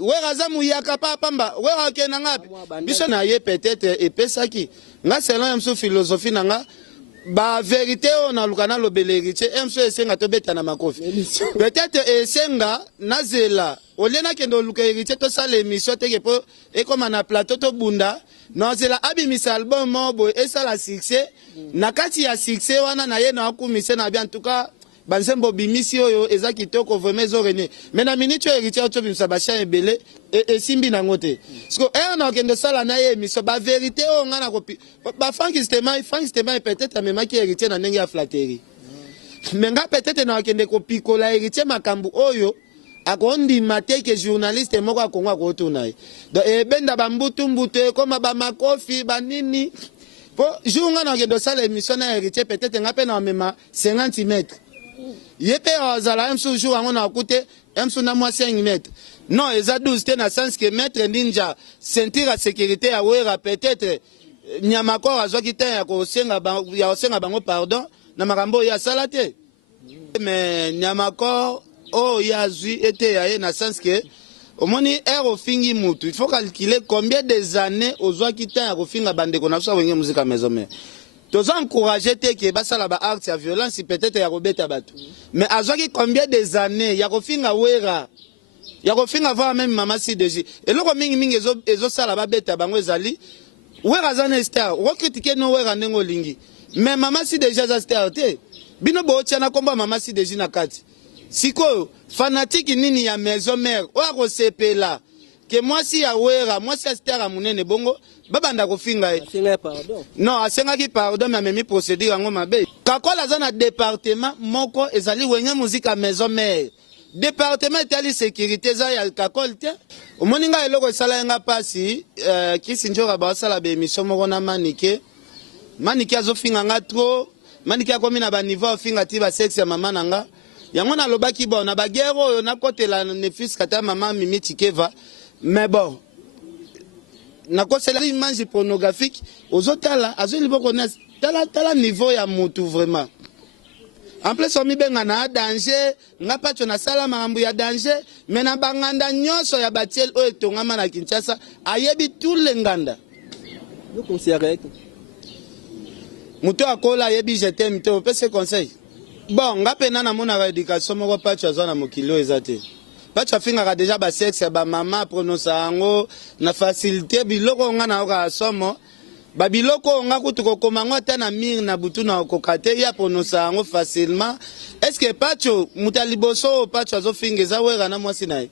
Werazamu yakapa pamba, wera kenanga. Biso na ye peut-être et pesaki. Nga selon mso philosophie nanga. Ba vérité on a lukana lo belérité mso esenga to beta na makofi. Peut-être esenga nazela. Olena kendo luka hérité to sala émission teke po e comme na plateau to bunda. Nazela abimisa album mobo et ça la succès. Nakati ya succès wana na ye na akumise na bien en tout cas. Bansembo bimisi oyo eza kitoko vraiment zorene mais na minute héritier to bimisa ba cha ebele et simbi na ngote parce que on a kende sala na ye miso ba vérité o nga na kopi ba Frank Stema peut-être même qui héritier na ndenge ya flatterie mais nga peut-être na kende kopikola héritier makambu oyo akondi mateke journaliste moko akongwa ko tuna donc benda bambutu mbute comme ba makofi banini po jour nga na kende sala émission na héritier peut-être nga pe na mema 50 mètres. Yépe ozala mso jour on a écouté mso na moi 5 mètres. Non, eza 12 te na sens que maître ninja sentir la sécurité à wera peut-être nyamako azwaki te ya ko senga bango pardon na makambo ya salate. Mais nyamako o ya zui était ya na sens que au moni ero fingi mutu il faut calculer combien des années ozwaki te ya ko finga bandeko na so wenge musique maison mais tous encourager que basala ba acte ya violence peut-être ya robeta bato mais azwaki combien des années ya kofinga wera ya kofinga voir même mama CDG et loko mingi ezo sala ba beta bango ezali wera zana star o critiquer no wera ndengo lingi mais mama CDG za star te bino bo tiana komba mama CDG na kati siko fanatique nini ya maison mère o ko sepela que moi si ya wera moi si star amunene bongo babanda kofinga pardon non asenga ki pardon mais même procédure ngo mabe kakola zana département moko ezali wenye musique à maison mère département tali sécurité za ya kakolte o moninga eloko sala nga pasi kisinjora ba sala be émission moko na manike azofinga nga trop manike akomi na ba niveau finga ti ba sexe ya mama nanga yango na lobaki bon na ba guerre oyo na kotela ne fils kata mama mimi tikeva mais bon nakosela image pornographique aux otala azoli boko na tala niveau ya mutu vraiment en plus on mi benga na danger ngapa tona sala mambu ya danger mais na banganda nyonso ya batiel o etongama na Kinshasa ayebi tout le nganda yo conseiller mutu akola ayebi je t'aime te opese conseil bon ngape na mona éducation moko pacho azana mokilo ezate Pacha finga déjà ba sexe ba mama prononcer ango na facilité biloko nga na oka somo ba biloko nga kutuko komango ta na mir na butu na okokate ya prononcer ango facilement est-ce que pacho mutaliboso pacho azo finga za wera na mwasi nae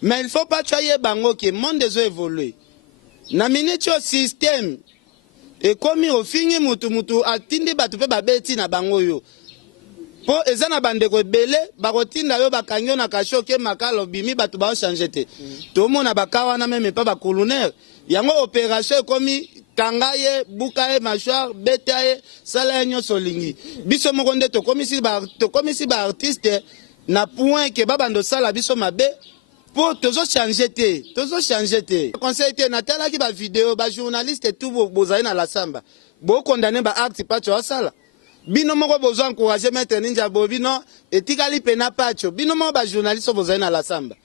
mais il faut pas choyer bango que monde des évoluer na minute système et comme au fingi mutu atindi batu pe ba beti na bango yo po ezana bandeko ebele bakotinda yo bakangyo na kashoke makalo bimi batu ba changer te to mona bakawa na même pas ba colonel yango opération komi kangaye bukaye machar betaye sala nyo solingi biso moko nde to komisi ba artiste na point que babando sala biso mabe po tozo changer te conseil te na tala ki ba vidéo ba journaliste tout bozali na la samba bo condamner ba acte pas to sala bino moko bozo encourager mettre ninja bobino etikali pena pacho bino moko ba journaliste bozo na la samba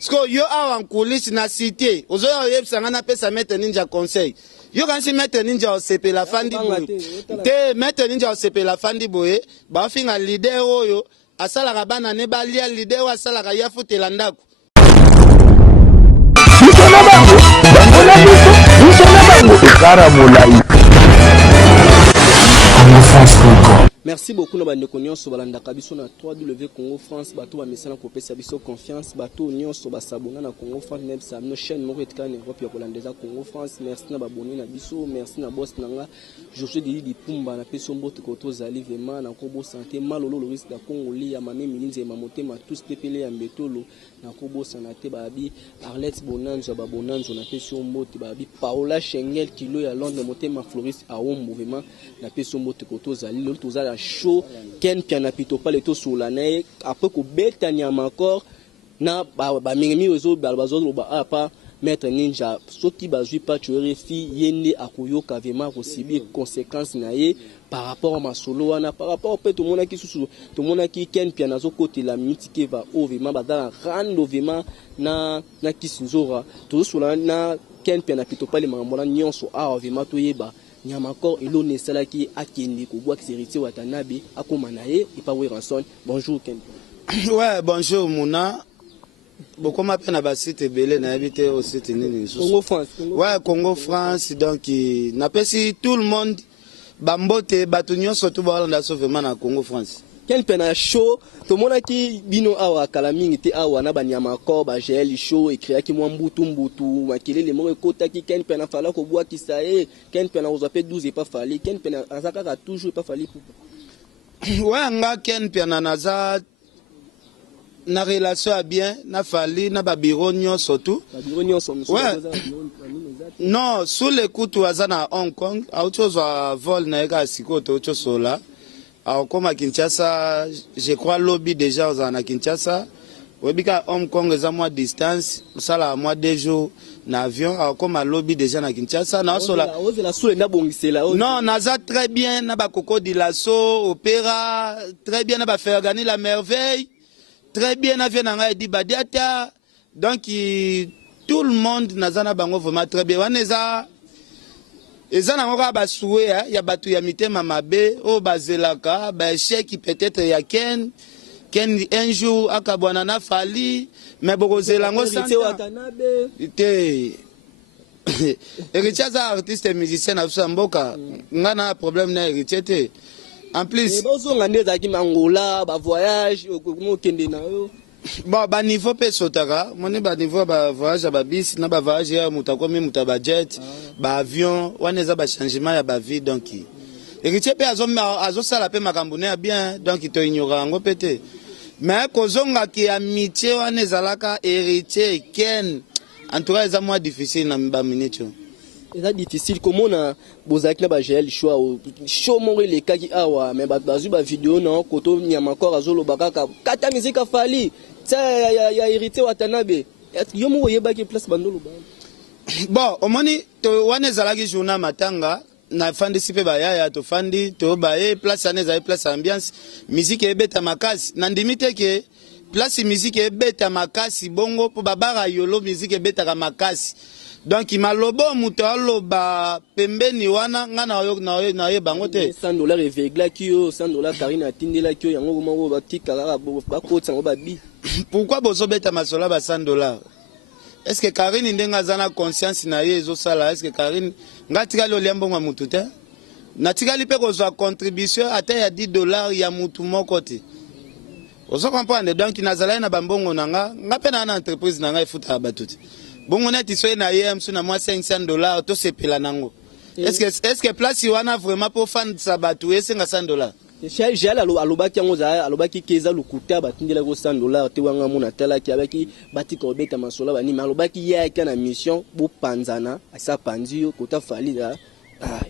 sko yo awa en coulisses na cité ozo yo yebsanga na pesa mettre ninja conseil yo kansi mettre ninja o sepe la fandi boye te mettre ninja o sepe la fandi boye ba finga leader oyo asala ka bana ne balia leader wa sala ka yafutela ndako Merci beaucoup na bandeko nyonso balandaka biso na 3W Congo France bato ba mesana ko pesa biso confiance bato nyonso basabona na Congo France même ça no chaîne moko etikana Europe ya kolandeza Congo France merci na baboni na biso merci na boss nanga Josué di Pumba na peso mbote ko tozali vraiment na kobo santé malolo le risque da Congo li ya mame milinze mamotema tous pepele ya mbetolo na kobo sanate babi Arlette Bonanzo ba Bonanzo na peso mbote babi Paola Schengel kilo ya Londres motema Floris a mouvement na peso mbote ko tozali le tozali show ken piana pito pale to solane après ko betania encore na ba mingi ozo balbazo ba apa maître ninja soki bazui pas tuer fi yende akoyoka vraiment ko sibi conséquences na ye par rapport à ma solo wana par rapport au tout monde qui ken pia nazo côté la minute qui va ovement badala rando vraiment na kisinzora tout sur na ken pia na pito pas les mambola nyonso a ovement to yeba nyama encore elo nesala ki akende ko bwa seriti watanabe akoma na ye et pas ranson bonjour ken. Ouais, bonjour Mouna. Beaucoup m'appellent à Bassite Belé, n'a habité au site Congo France. Ouais, Congo France, donc n'appelle si tout le monde Bambote, Batunio, surtout dans sauvement à Congo France. Quel pena show, tout le monde qui bino awa kalaming te awa na banyama ko ba gel show écrit ki mo mbutu makile les mots kota ki ken pena fala ko bois ki ça est ken pena vous appelle 12 et pas fallu ken pena azaka ka toujours pas fallu pour. Ouais, nga ken pena naza na relation à bien na fali na babiro surtout ouais non sous l'écoute wazana Hong Kong autre chose vol na eka sikoto autre sola au comme à Kinshasa je crois lobby déjà aux na Kinshasa webika Hong Kong za moi distance sala moi 2 jours na avion au comme à lobby déjà na Kinshasa na sola non naza très bien na ba Coco di Lasso opéra très bien na ba Fergani la merveille. Très bien, à Vienna, dit Badiata. Donc, tout le monde n'a pas vraiment très bien. On est à. Et ça, on a souhait, il y a battu Yamite Mamabe, au Bazelaka, chèque peut-être il y a Ken un jour, à Kabouanana Fali, mais Bogozelango Santa. Héritier, artiste et musicien, à Samboka, on a un problème d'héritier. En plus, bon, bah niveau pesotara, mon niveau bah voyage à babis, na bah voyage à mutakomi mutabajet, bah avion, waneza bah changement ya bah vie donc. Héritier pe azo sala pe makambune bien donc il te ignora ngo pété. Mais kozonga ki amitié waneza laka héritier ken, en tout cas c'est moins difficile na ba minute. C'est difficile comment on bozaki na ba gel show mo le kaki awa mais bazu ba vidéo non koto nyama encore azolo bakaka kata musique fali ça ya hérité watanabe yo mo yeba ki place bandolo ba bon omoni to wane zalaki journal matanga na fandi sipe ba ya to fandi to ba place aneza place ambiance musique ebeta makasi na ndimite ke place musique ebeta makasi bongo po babara yolo musique ebeta makasi. Donc il m'a lobo mutalo ba pembeni wana ngana yo na ye bangote $100 evegla kio $100 karina tindela kio yango mo ba tikala ba kotsa ngo ba bi. Pourquoi bozo beta masola ba $100? Est-ce que Karine ndenga zana conscience na ye zo sala est-ce que Karine ngatika lo liambo ngwa mutu te na tikali pe ko zo contribution ata ya $10 ya mutu moko te. Ozo comprendre donc nazala na bambongo nanga ngape na entreprise nanga ifuta batuti. Bon, on est ici na yem sur na moi $500 to se pela nango. Est-ce que place wana vraiment pour fan sabatu et $500? J'ai alobaki ngoza alobaki keza lukuta batindela ko $100 te wanga mona tala ki abaki batika obeta masola bani alobaki ya kana mission bo panzana asa panzio kota fali da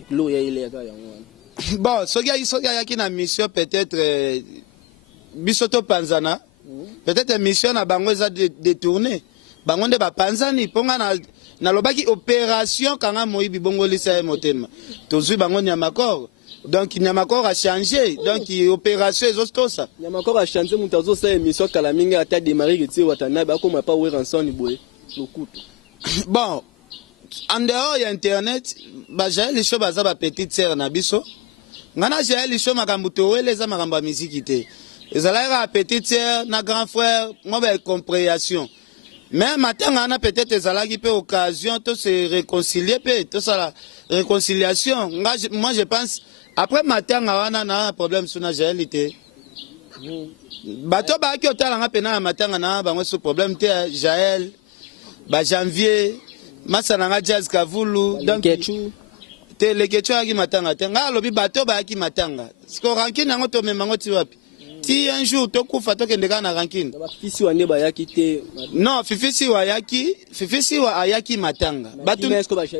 lo ya ile ya yango. Bon, soki ya kina mission peut-être bisoto panzana peut-être mission na bango za détourner. Bangonde ba panzani ponga na lobaki opération kanga moyibi bongo lisa e motema tozui bango nyamakor donc nyamakor a changé donc opération ezostosa nyamakor a changé mutazo sa émission kalaminga ata démarrer retier watana ba koma pa we ranson boye lokuto. Bon en dehors ya internet ba jaeli show baza ba petite sœur na biso ngana jaeli show makambo to wele za makambo musique te ezala petite sœur na grand frère mo ba compréhension. Mais maintenant, on a peut-être des occasion de se réconcilier, tout ça, la réconciliation. Moi, je pense, après matin, on a un problème sur la réalité. Bato ba ki otala nga pena matin, on a un problème, Jaël, janvier, masana nga jazz kavulu, donc, le kecho ki matanga, nga lobi bato ba ki matanga. Sko rankine yango to memango tiwapi. Si un jour tu kufa to kendeka na ranking fifisi wa neba yaki te non fifisi wa ayaki matanga batu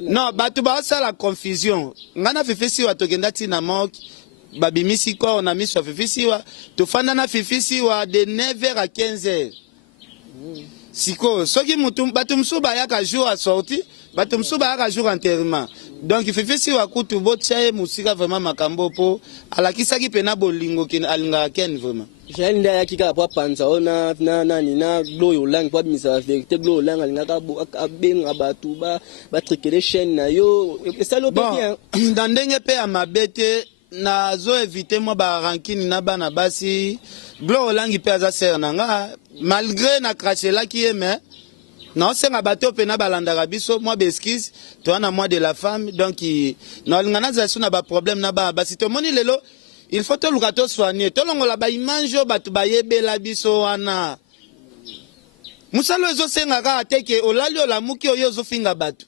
non batu ba ça la confusion ngana fifisi wa to kenda tina mok babimisi ko na miso fifisi wa to fanda na fifisi wa de 9h à 15h siko soki mutu bato mosusu bayaka jour à sorti bato mosusu bayaka jour enterrement donc ififisi wakutu botia ye musika vraiment makambo po alakisaki pena bolingo ke alingaka ken vraiment Jael nda yaki ka po panza ona na gloyo lang po misa vérité gloyo lang alingaka abenga bato ba trikele chaîne na yo ça lo bien dans ndenge pe ya mabete na zo éviter moi ba rankini na bana basi gloyo lang pe aza ser nanga malgré na crachela qui est mais non c'est un bateau pena balandaka biso moi beskis toi na moi de la femme donc na lingana za suna ba problème na ba basi to moni lelo il faut to luka to soigner to longola ba image bato ba yebela biso wana musalo ezo senga ka teke olali olamuki oyo zo finga bato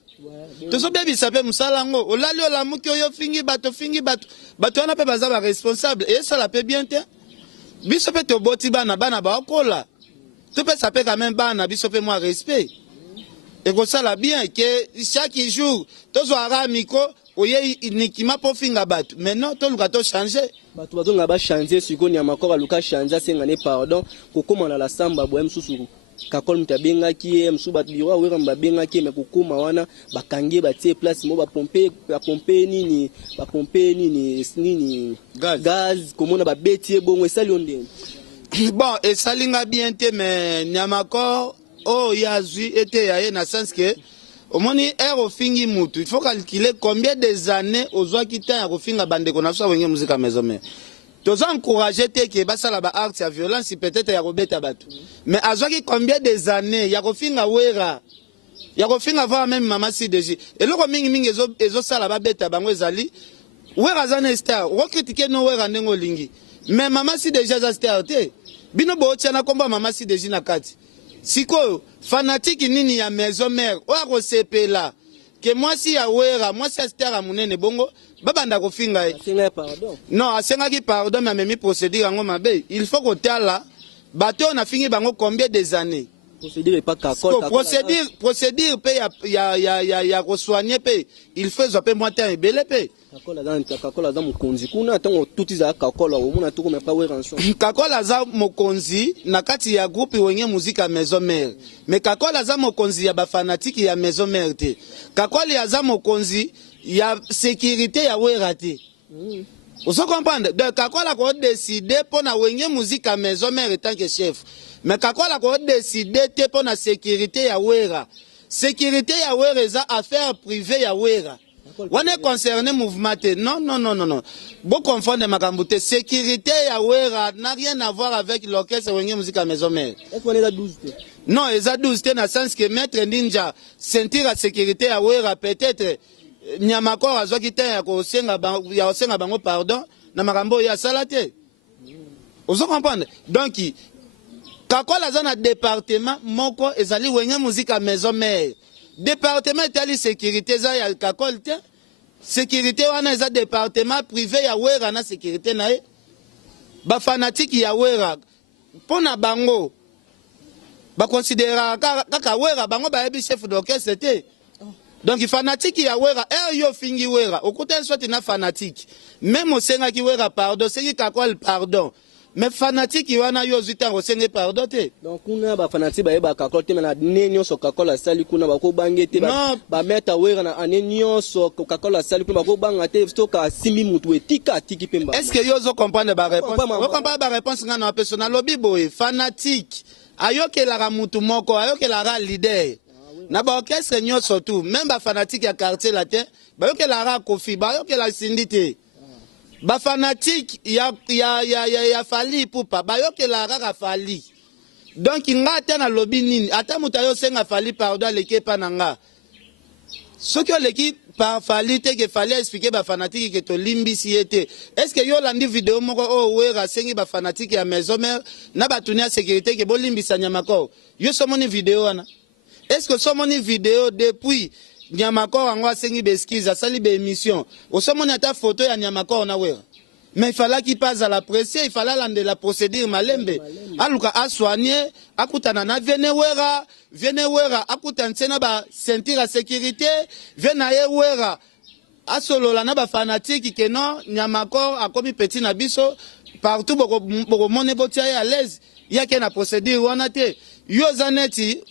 tozo bebisa pe musala ngo olali olamuki oyo fingi bato wana pe baza ba responsable et ça la peut bien te biso pe to boti bana ba okola tout peut ça peut quand même bana biso pe moi respect et que ça la bien que chaque jour tozo ara miko oye nikima po finga bato maintenant to luka to changer bato nga ba changer sikoni ya makora luka changer senga ne pardon kokoma na la samba boem susuru kakol mtabenga ki msu bat biro wera mbabenga ki me kokoma wana bakange batie place mo ba pomper nini gaz komona ba betie bongo esali onde bon esalinga bien te mais nyamakor oh yazui était yaye na sens que au moni ero fingi mutu il faut calculer combien des années ozwa kita ya kofinga bandeko na so wenge muzika maison mais tozo encourager te ke basala ba art ya violence peut-être ya robeta batu mais azwa ki combien des années ya kofinga wera ya kofinga va même mama CDG et loko mingi ezo sala ba beta bango ezali wera zana star o critiquer no wera ndengo lingi mais mama CDG za star te bino bo tiana komba mama CDG na kati siko fanatique nini ya maison mère o sepela que moi si ya wera moi si star munene bongo babanda kofinga pardon non asenga ki pardon mais memi procédure ngo mabe il faut ko tala bato na fingi bango combien des années procédure pas kakol procédure pe ya ko soigner pe il faut zo pe moi temps ebele pe kakola za mokonzi kuna tango tuti za kakola omona tuko me pa weranso kakola za mokonzi na kati ya groupe wenge muzika maison mère mais kakola za mokonzi ya ba fanatique ya maison mère te kakola ya za mokonzi ya sécurité ya wera te vous comprenez donc kakola ko décider pour na wenge muzika maison mère tant que chef mais kakola ko décider te pour na sécurité ya wera eza affaire privée ya wera. On est concerné mouvement. Non. Vous confondez Makamboute. Sécurité ya wera n'a rien à voir avec l'orchestre Wenge Musica Maison Mère. Est-ce qu'on est à 12? Non, ils ont 12 dans le sens que Maître Ninja sentir la sécurité ya wera peut-être Nyamakor a zokite ya kosenga bango pardon na makambo ya salate. Vous comprenez? Donc kakola za na département moko ezali Wenge Musica Maison Mère. Département tali sécurité za ya kakol te sécurité wana eza département privé ya wera na sécurité na ye ba fanatique ya wera pona bango ba considérer kaka wera bango ba yebi chef d'orchestre te donc fanatique ya wera yo fingi wera okuta soit na fanatique même osenga ki wera pardon sengi kakol pardon mais fanatique wana yo zita osenge pardon te donc kuna ba fanatique ba yeba kakol te na nenyo so kakola sali kuna ba ko bangete ba meta wera na nenyo so kakola sali kuna ba ko banga te stoka simi mutu etika tiki pemba est-ce que yo zo comprendre ba réponse on comprend ba réponse ngana personnel lobby boy fanatique ayoke la mutu moko ayoke la leader na ba orchestre nyonso tout même ba fanatique ya quartier latin ba yoke la kofi ba yoke la syndité ba fanatique ya fali pupa ba yokela kaka fali donc nga ta na lobby nini ata mutayo senga fali pardon leke pananga soki oleki par fali te ke fali expliquer ba fanatique ke to limbisi ete est-ce que yo landi vidéo moko o wera sengi ba fanatique ya maison mère na batunia sécurité ke bolimbisa Nyamakor yo somoni vidéo wana est-ce que somoni vidéo depuis Nyamakor ango asengi beskiza sali be émission osomoni ata photo ya Nyamakor na wera mais il fallait qu'il passe à la presse il fallait lande la procédure malembe aluka a soigner akutana na viene wera akutana tsena ba sentir la sécurité viene wera asolola na ba fanatique que non Nyamakor a commis petit na biso partout boko mone botia à l'aise yake na procédure wana te yo zaneti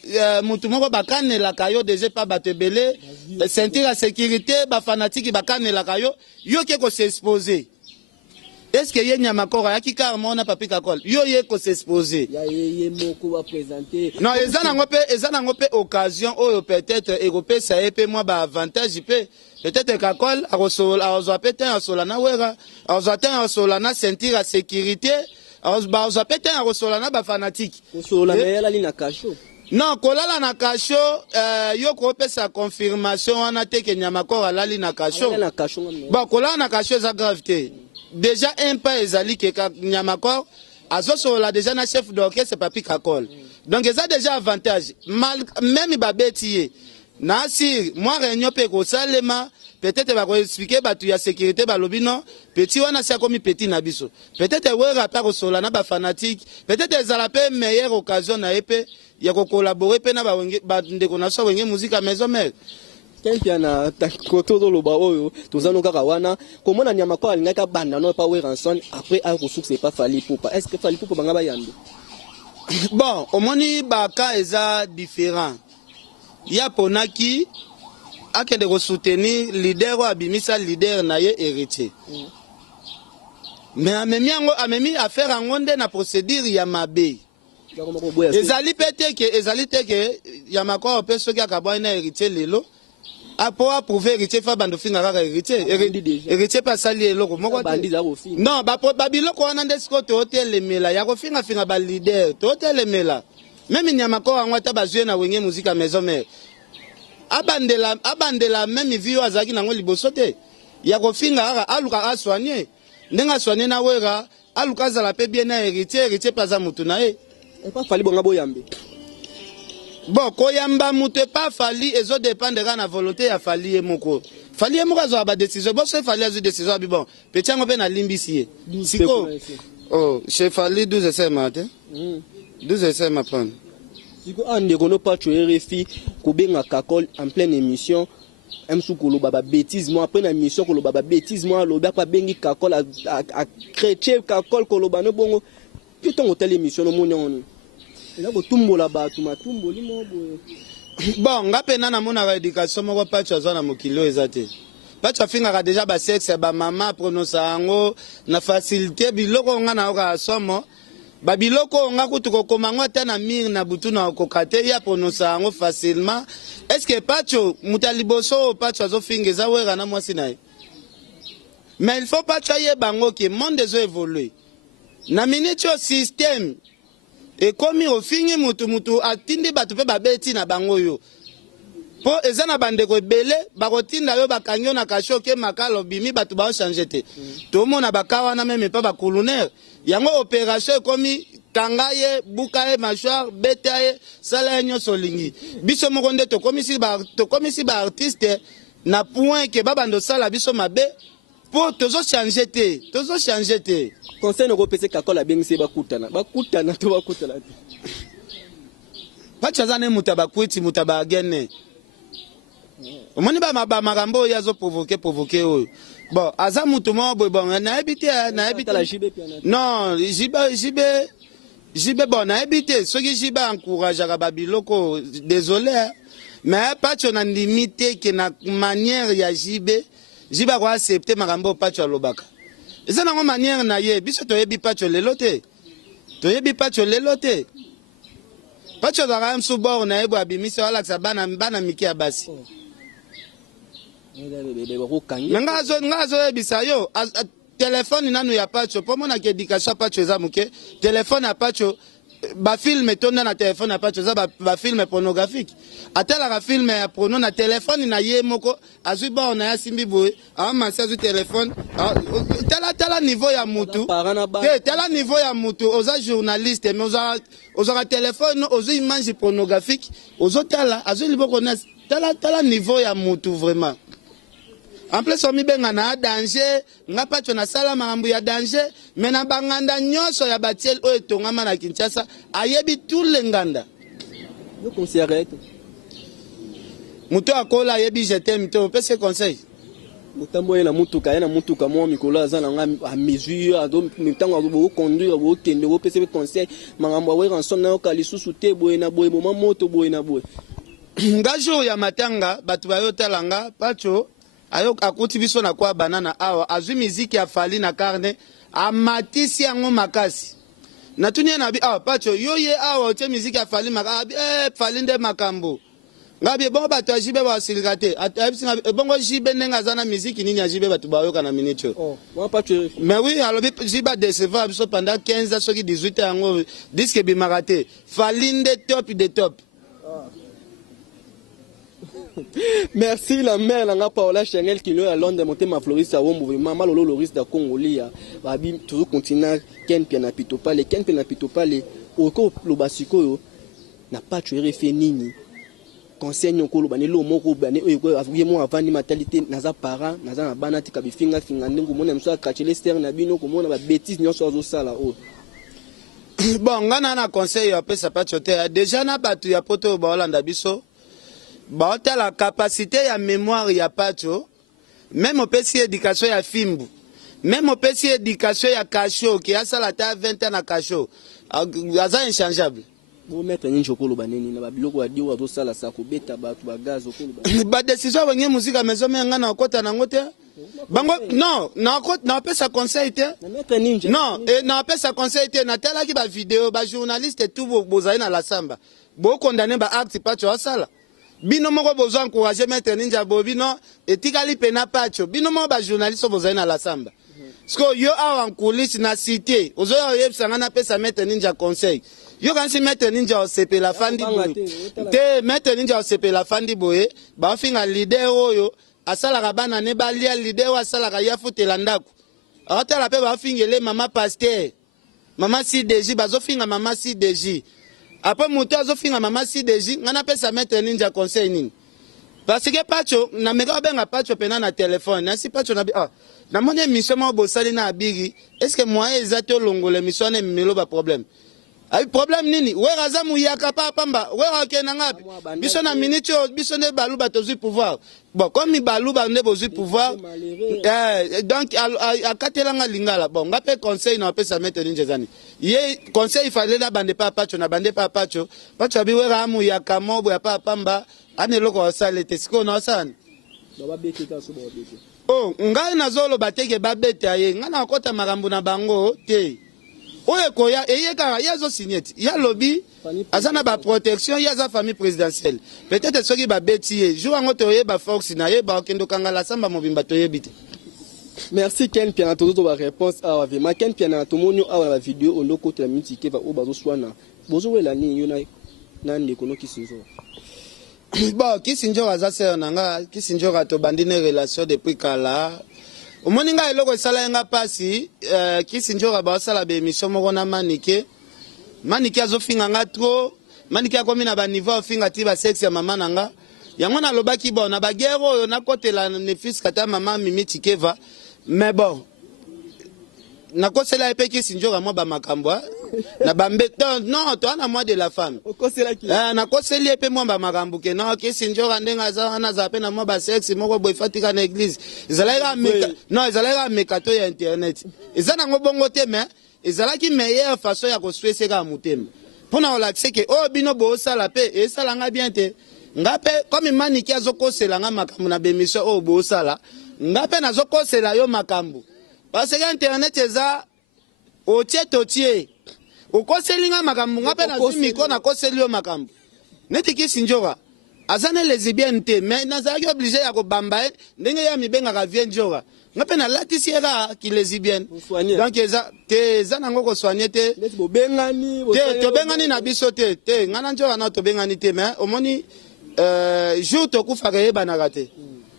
mutu moko bakanelaka yo déjà pa bato ebele sentir la sécurité bafanatiki bakanelaka yo yo ke s'exposer. Est-ce que y a Nyamakoro ayaki karma on a papi kakol yo ye ko s'exposer non ezana ngope occasion oyo peut-être européen epé moi ba avantage peut-être kakol azoa pété asolana wera azoa asolana sentir la sécurité azoa pété asolana ba fanatique asolana yala lina kasho non kolala na kasho yo ko pesa confirmation wana te ke Nyamakoro alali na kasho bon kolala na kasho eza gravité. Déjà un pas ezali ke Nyamakoro azosola déjà na chef d'orchestre papi kakol donc ça déjà avantage même babetiye na si moi réunion pe ko salema peut-être ba ko expliquer batu ya sécurité balobi non petit wana sia komi petit na biso peut-être we rapport ko sola na ba fanatique peut-être ezala pe meilleure occasion na epe ya ko collaborer pe na ba ndeko na so wenge musique à maison mère Kempiana koto loba oyo tozano kaka wana komona Nyamakoro alingaka banda no pa Weranson après a ressources pas Fally Ipupa est-ce que Fally Ipupa banga ba yambe bon omoni baka eza différent ya ponaki akende ko soutenir leader ou abimisa leader na ye héritier mais amemi affaire angonde na procédure ya mabe ezali teke Nyamakoro pe soki akabwa na héritier lelo pour approuver héritier fa bando finga kaka héritier pas sali eloko moko non babiloko wana nde siko totelemela ya kofinga ba leader totelemela même Nyamakoro ngwata bazwe na wenge musique maison mère abandela même vie azaki nango liboso te ya kofinga kaka aluka aswanye ndenga soigner na wera aluka zala pe bien na héritier pas za mutu na e pas Fally bonga boyambe. Bon, koyamba mutu pas Fally ezo dépendre na volonté ya Fally emoko. Fally emoko azo ba décision, bon c'est Fally azo décision bi bon. Petit ngo pe na limbisi. Siko. Oh, chez Fally 12 essais matin. 12 essais ma prendre. Siko ande kono pa RFI ko benga kakol en pleine émission. Msu koloba ba bêtise moi après na émission koloba ba bêtise moi loba pa bengi kakol a chrétien kakol koloba no bongo. Putain hôtel émission no moni. Bon, nga pena na mona éducation moko pacho azana mokilo ezate. Pacho finga déjà ba sexe ba mama prononcer ngo na facilité biloko nga na oka somo. Ba biloko nga kutuko komango ta na mir na butu na kokate ya prononcer ngo facilement. Est-ce que pacho mutaliboso pacho azo finga za wera na mwasi nae? Mais il faut pas chayer bango que monde des évoluer. Na minute système et comme au fini mutu atindi batu pe babeti na bango yo po ezana bandeko ebele bakotinda yo bakanyo na kasho ke makalo bimi batu ba changer te to mona bakawa na même pas ba colonel yango opération komi kangaye bukaye machar betaye sala nyo solingi biso moko nde to komisi ba artiste na point ke babando sala biso mabe po tozo changer te conseil no kopese kakola bengise bakutana to bakutana pachazane mutabakwiti mutabagene omoni ba magambo yazo provoquer oyo bon aza mutu mo bon na ebite non jibe bon na ebite soki jibe encourage ba biloko désolé mais pacho na limite que na manière ya jibe ko accepter magambo pacho alobaka eza nango manière na ye biso toyebi pacho lelo te pacho zaka msu bor na yebo abimisi alaksa bana miki ya basi nga zo yebisa yo telefone nanu ya pacho po mona ke éducation pacho eza muke telefone ya pacho ba film tonda na telefone ya pacho za ba film pornographique atela ka film ya porno na telefone na ye moko azui ba na ya simbi boy ama sa zu telefone tela niveau ya mutu tela niveau ya mutu oza journaliste mais oza telefone ozo image pornographique ozo tala azui liboko na tela niveau ya mutu vraiment. En plus, on benga na danger, nga pacho na sala makambo ya danger, mais na banganda nyonso ya batiel oyo tongama na Kinshasa, ayebi tout le nganda. Yo conseiller. Muto akola ayebi je t'aime to, pese conseil. Mutambo yana mutuka mo mikolo azana nga a mesure ado mitango abo conduire abo kende bo pese conseil mangambo wa ransom na okali susu te boye na boye moma moto boye na boye ngajo ya matanga batu bayo talanga pacho ayo akuti biso na kwa banana awa azwi miziki ya Fally na carnet amatisi yango makasi natunie na bi awa pacho yoye awa otie miziki ya Fally makasi Fally nde makambo ngabi bongo bato ajibe basilika te bongo jibe nenga zana miziki nini ajibe bato bayoka na minute mais oui alobi jiba décevoir biso pendant 15 ans soki 18 ans yango disque bimaka te Fally nde top de top. Merci la mère Langa Paola Chanel qui est à Londres monter ma floriste à Wombo maman lolo loris da Congolia babi toujours continuer Ken Piana Pitopale oko lo basiko yo na pas tuer fait nini conseil nyoko lo banelo moko bane oyo avuye mo avandi matalité naza parent naza na bana tika bifinga finga ndengo mona mso akachele ster na bino ko mona ba bêtise nyonso azo sala o bon ngana na conseil ya pesa pas chote déjà na batu ya poto ba Holanda biso ba la capacité ya mémoire ya pacho même au PC éducation ya fimbu même au PC éducation ya kasho qui a sala ta 20 ans na kasho aza inchangeable bo mettre nini chokolo baneni na babiloko adi wa sala sa ko beta batu ba gaz okolo ba décision wenye musique maison menga na kota na ngote bango non na pesa conseil te non et na pesa conseil te na tala ki ba vidéo ba journaliste tout bozali na la samba bo condamner ba acte pacho asala bino moko bozo encourager Maître Ninja bobino etikali pena pacho bino moko ba journaliste bozali na la samba parce que yo awa en coulisses na cité ozo yebsanga na pesa Maître Ninja conseil yo kansi Maître Ninja osepe la fandi boye te Maître Ninja osepe la fandi boye ba finga leader oyo asala bana ne balia leader asala ka yafutela ndako atala pe ba fingele mama pasteur mama CDJ bazo finga mama CDJ après moto azofinga mama CDJ ngana pesa Maître Ninja conseil nini parce que pacho na meka benga pacho pena na téléphone na si pacho na na mone mission mo bosali na abigi est-ce que moi ezato longole mission na melo ba problème ay problème nini we raza muyaka pa pamba we rakena ngapi biso na minute biso ne baluba tozi pouvoir bon comme baluba ne bozi pouvoir donc akatelanga lingala bon ngape conseil na pesa Maître Ninja zani ye conseil il fallait la bande pa pacho na bande pa pacho abi we ramu ya kamobo ya pa pamba aneloko wasale tesiko na wasana baba bete ta so baba bete oh ngai nazolo bateke babete aye ngana kota makambo na bango te oye koya eyeka yazo signet ya lobby azana ba protection yaza famille présidentielle peut-être soki ba betiye jour ngo toye ba force na ye ba kendo kangala samba mobimba toyebite. Merci Ken Piana toto ba réponse a vraiment Ken Piana to monyo a la vidéo on loko te mutike va o bazo swana bozo wela ni yona na ndeko Kisinjo bon Kisinjo aza se nanga Kisinjo to bandine relation depuis kala omoninga eloko esala nga pasi Kisinjo ba sala be émission moko na manike azofinga nga trop manike akomi na ba niveau ofinga ti ba sexe ya mama nanga yango na lobaki bon na ba guerre oyo na kotela ne fils kata mama Mimi Tikeva mais bon na kosela epe Kisinjo mo ba makambo na bambe non toi na moi de la femme na koseli epe mo ba makambo ke non Kisinjo ndenga za na za pe na mo ba sexe moko boy fatika na église ezalaika meka non ezalaika mekato ya internet ezana ngo bongo te mais ezalaki meilleure façon ya ko stressé ka mutema pona olaxe ke o bino bo sala pe e sala nga bien te ngape comme maniki azokosela nga makambo na bemission o bo sala ngape nazokosela yo makambo parce que internet eza otie totie okoselinga makambo ngape na zimiko na koseli yo makambo neti Kisinjo azana lesbienne te mais nazaki obligé ya ko bamba ndenge ya mibenga ka vie Njoka ngape na latisi era ki lesbienne donc eza nango ko soigner te to bengani na biso te ngana Njoka na to bengani te mais omoni jour to kufa ke banaka te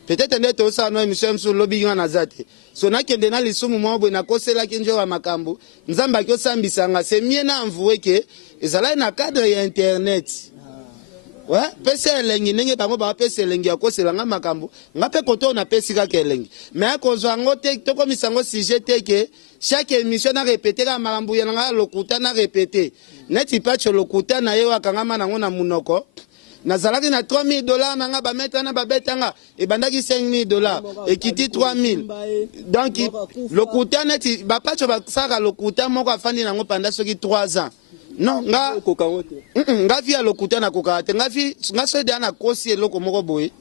peut-être ndeto ça no émission sur lobby ngana zate so na kende na lisumu mo bo na kosela Njoka makambo nzamba kyo sambisanga c'est mieux na envoyer ke ezala na cadre ya internet ouais pesa elengi nenge bango ba pesa elengi ya kosela nga makambo ngape koto na pesa ka kelengi mais ko zwango te to komisango sujet te ke chaque émission na répéter ka makambo ya nga lokuta na répéter neti pacho lokuta na ye wakanga mana ngona munoko nazalaki na $3000 nanga bametana babetanga ebandaki $5000 ekiti 3000 donc lokuta neti bapacho basaka lokuta moko afandi nango panda soki 3 ans non nga vi ya lokuta na kokaka te nga so de na kosi eloko moko boye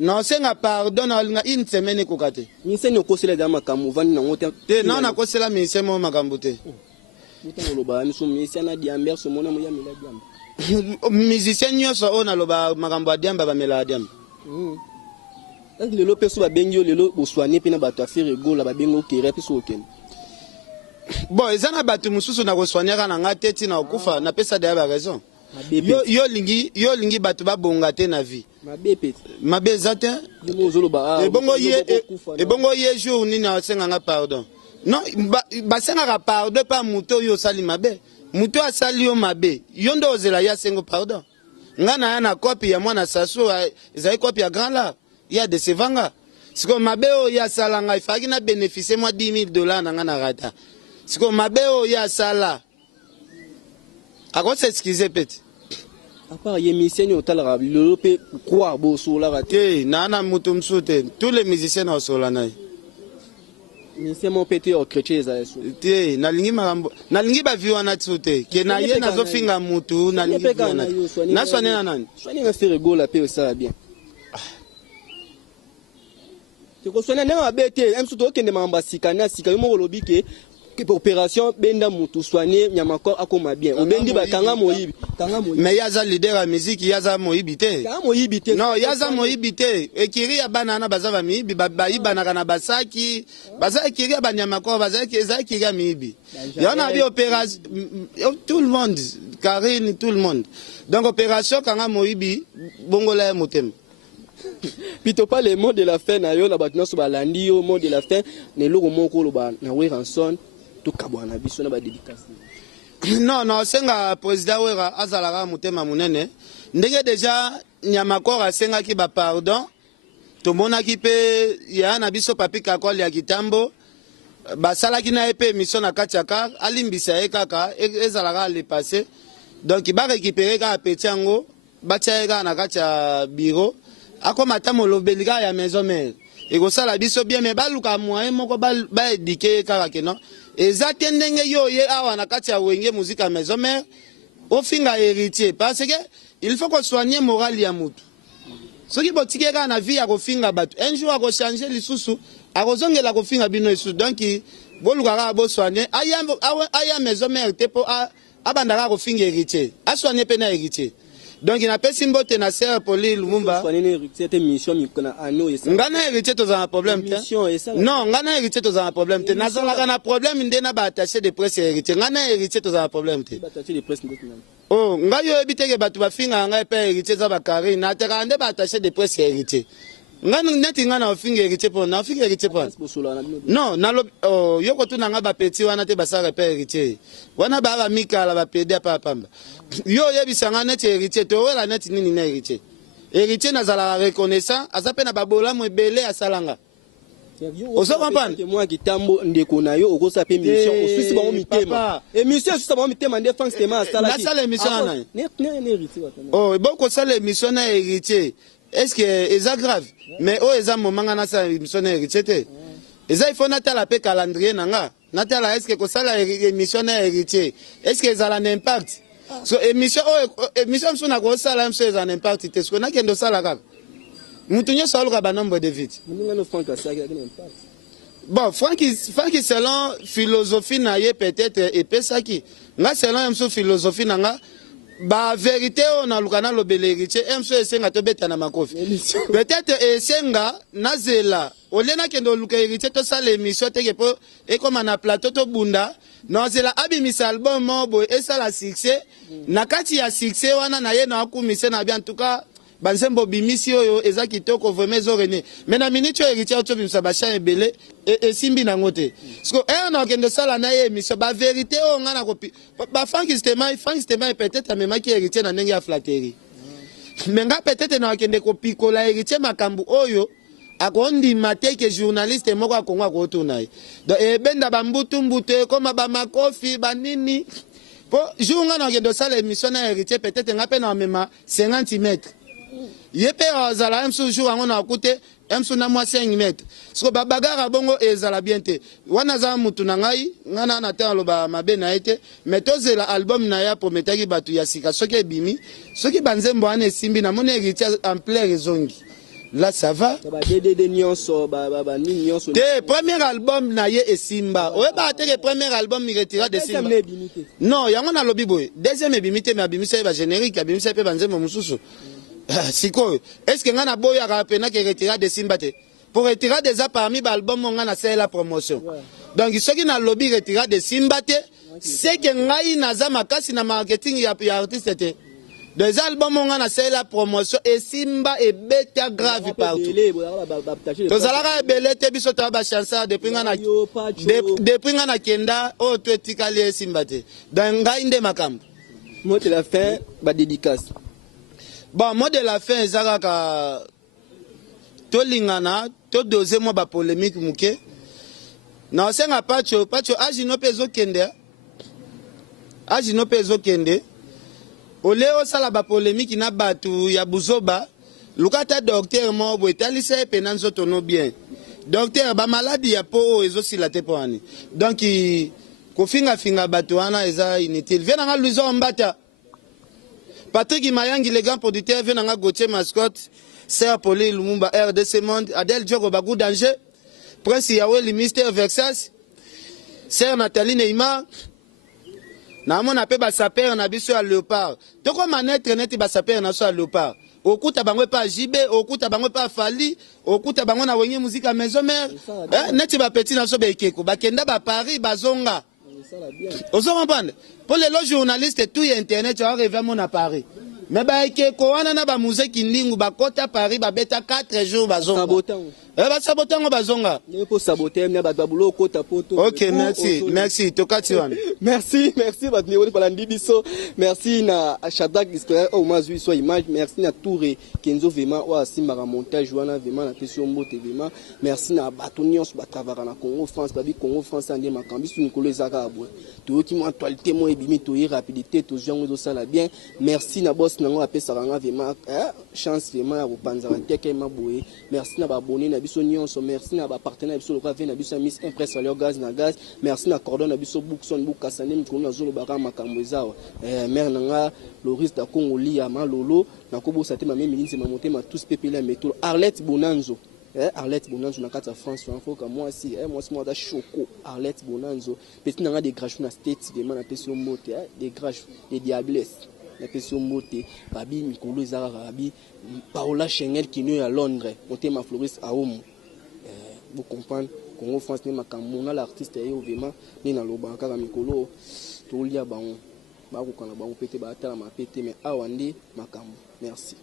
non senga pardon na une semaine ekoka te mise ni okosela da makambo vandi nango te non na kosela mise mo makambo te mutangoloba miso mise na diamber so mona moya mila diamber musicien nyonso oyo naloba makambo ya diamba bamela ya diamba donc lelo peso babengi yo lelo boswane mpe na bato affaire egola babengi okere peso okende bon eza na bato mosusu na koswaniaka na nga te ntina okufa napesa deya baraison yo olingi bato babonga te na vie mabe eza te ebongo ye jour nini asenganga pardon non basengaka pardon pa moto oyo osali mabe moto asali yo mabe yo nde ozela ye asengo pardon nga na ya na kopi ya mwana sasu ezali kopi ya grand lard ye adesevanga sikoyo mabe oyo ye asala ngai efalaki na bénéficie mwa $10,000 na nga na rata sikoyo mabe oyo ye asala akoseskize pete apart ye musicien otalaka lelo mpe croire bosolaka te na moto mosusu te tous les musiciens na osola na ye musicien mo mpe te ochrétien ezala so te nalingi bavi wana tisu te ke na ye nazofinga mutu nalingi vi wana naswane na nani swani na faire egola mpe osala bien tekoswana ndenge mabe te msutu okende makambo asika na sika yo moko olobi ke opération benda mutu soigner nyamako akoma bien obendi bakanga moyibi mais yaza leader ya musique yaza moyibi te non yaza moyibi te ekiri ya bana na baza ba miyibi bayibanaka na basaki baza ekiri ya banyamako baza ekiri ya miyibi yana bi opération tout le monde Karine tout le monde donc opération kanga moyibi bongola ya motema Pito pas le mot de la fin na yo na batna so balandi yo mot de la fin ne loko moko lo ba na we ranson to kabwana biso na ba dédicace non senga président wera azalaka motema munene ndenge déjà nyamakora senga ki ba pardon to mona ki pe ya na biso papi kakoli ya kitambo basala ki na epe mission na katiaka alimbisa e kaka ezalaka le passé donc ba récupérer ka petiango batia na katia bureau akoma ta molobelika ya maison mère ekosala biso bien mais baluka moyen moko ba éduquer kaka ke non eza te ndenge yo ye awa na kati ya wenge musique ya maison mère ofinga héritier parce que il faut qu'on soigne moral ya mutu soki botiki kaka na vie ya kofinga bato un jour akochange lisusu akozongela kofinga bino lisusu donc boluka kaka bosoigne aya maison mère te mpo abandaka kofinga héritier asoigne mpe na héritier donc il n'a pas si mbote na sœur Poli Lumumba ngana héritier toza un problème non ngana héritier toza un problème te nazalaka na problème nde na ba attaché de presse héritier ngana héritier toza un problème te oh ngayo ebiteke bato bafinga ngai pe héritier za bakari na teka nde ba attaché de presse héritier ngana neti ngana ofinga héritier po na ofinga héritier po non na yoko tu nanga ba petit wana te basara pe héritier wana ba mikala ba pede pa pamba yo yebisanga neti héritier to wela neti nini na héritier héritier nazala reconnaissant azape na babola mo ebele asalanga ozo comprendre moi kitambo ndeko na yo okosa pe mission osusi ba mitema émission osusi ba mitema nde fans tema asala ki na sala émission na ne héritier oh boko sala émission na héritier est-ce que eza grave mais o eza momanga na sala émission na héritier te eza il faut natala pe calendrier nanga natala est-ce que ko sala émission na héritier est-ce que eza la impact so émission so na ko sala émission eza impact te so na kendo sala kaka mutu nyonso aluka ba nombre de vite bon Francky selon philosophie na ye peut-être epesaki nga selon mso philosophie na nga ba vérité on a lukana lobele héritier mso esenga to beta na makofi peut-être esenga nazela olena kendo luka héritier to sala émission teke po ekoma na plateau to bunda nazela abimisa album mobo esala succès na kati ya succès wana na ye na akumise na bien en tout cas bansembo bimisi oyo eza kitoko vraiment ezorene mais na minute oyo héritier oto bimisa bachan ebele esimbi nango te parce que na okende sala na ye émission ba vérité oyo nga na kopi ba Francky Stéma peut-être amemaki héritier na ndenge ya flatterie mais nga peut-être na okende kopikola héritier makambu oyo akondima te ke journaliste moko akongo akotuna ye donc ebenda bambutu ekoma bamakofi banini po jour nga na kendo sala émission na héritier peut-être nga pe na mema 50 mètres yepe azala emsu jour ngo na kute emsu na mwa 5 mètres so ba bagara bongo ezala bien te wana za mutu na ngai ngana na talo ba mabe na ete metozela album na ya prometaki batu ya sika soki ebimi soki banzembo ane simbi na mona héritier en plein rezongi. Là ça va. Te premier album na ye esimba. Oye ba te le premier album mi retira de simba. Non, yango na lobi boy. Deuxième ebimite mais abimisa ba générique, abimisa pe banzembo mususu. Siko, est-ce que ngana boya rapena ke retira de simba te? Pour retirer des parmi ba album ngana c'est la promotion. Donc ce qui na lobi retira de simba te, c'est que ngai naza makasi na marketing ya artiste te. Des albums on a c'est la promotion et simba et beta grave partout. Tous ala belete biso to ba chansa depuis ngana kenda o to etikali simba te. Donc ngai nde makambo. Mot de la fin ba dédicace. Bon mot de la fin ezaka to lingana to doser mo ba polémique muke. Na senga pacho ajino pezo kende. Ajino pezo kende. Oleo sala ba polémique na batu ya buzoba lukata docteur mo bo etalisa penanzo tono bien docteur ba maladie ya po ezo sila te poani donc ko finga batu wana eza inutile vena nga Luizo Mbata Patrick Mayangi le grand producteur vena nga Gauthier Mascotte Sir Pauline Lumumba RDC Monde Adel Diogo Bagou Danger Prince Yaweli Mister Vexas Sir Nathalie Neymar na mona pe ba saper na biso ya Léopard toko manetre neti ba saper na so ya Léopard okuta bango pa JB okuta bango pa Fali okuta bango na wenye muzika maison mère neti ba petit na so be ekeko ba kenda ba Paris bazonga ozo comprendre pour les journalistes tout internet ya rêver mon à Paris mais ba ekeko wana na ba muziki ndingu ba kota Paris ba beta 4 jours bazonga ba sabotango bazonga pour saboter na ba babulo kota poto. OK merci tokati wana merci Batnioli Palandi biso merci na Shadak Discover au mazui so image merci na Touré Kenzo vraiment ou asimara montage wana vraiment na question mbote vraiment merci na batonions ba travailler na Congo France ba bi Congo France ande makambi su Nicolas Zakabwe to ki mo actualité mo ebimi to rapidité to jongo do sala bien merci na boss nango apesa ranga vraiment chance vraiment ya kopanza teke maboye merci na ba abonné na biso nyonso merci na ba partenaire biso lokwa vena biso Miss Impress Valeur Gaz na gaz merci na cordon na biso Bookson Bukasane mikono na zolo baka makambo ezawa mère nanga Loris da Congo lia malolo na kobosa te mame milinze mamotema tous pepela métro Arlette Bonanzo Arlette Bonanzo na kata France faut que moi moi da choco Arlette Bonanzo petit nanga des grâches na state vraiment na peso mote des grâches des diablesses na peso mote babi mikolo ezara babi Paola Schengel qui est à Londres motema Floris Aoum vous comprenez Congo France ne makambo na l'artiste est vraiment ni na lobaka ka mikolo to lia bango ba ko kana bango pété ba tala ma pété mais awandi makambo merci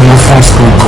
Nous sommes